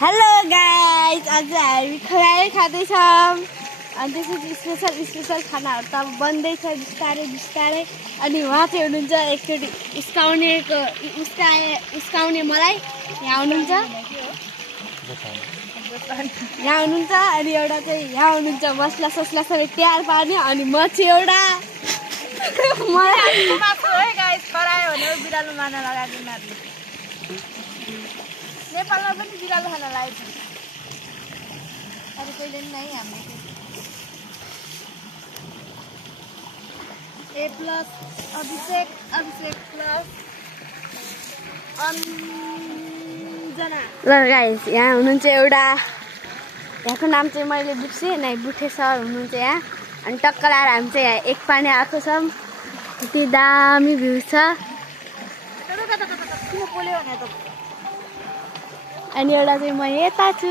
Hello guys, आज हामी खुवाई खाँदैछौँ अनि त्यसपछि स्पेसल खानाहरू त अब बन्दैछ बिस्तारै। अनि उहाँ चाहिँ हुनुहुन्छ एकचोटि उस्काउने मलाई यहाँ हुनुहुन्छ अनि एउटा चाहिँ यहाँ हुनुहुन्छ मसला ससला सबै तयार पार्ने। अनि म चाहिँ एउटा बिरालो मार्न लगाएको नेपालमा पनि बिरालो खान लागेको छ। अरू कहिले पनि नै हाम्रो ए प्लस अभिषेक प्लस अन्जना। ल गाइस, यहाँ हुनुहुन्छ एउटा, यहाँको नाम चाहिँ मैले बिर्सेँ नै, बुठे सर हुनुहुन्छ यहाँ। अनि टक्क लाएर हामी चाहिँ यहाँ एक पानी आएको छौँ। यति दामी भ्यू छ। अनि एउटा चाहिँ म यता छु।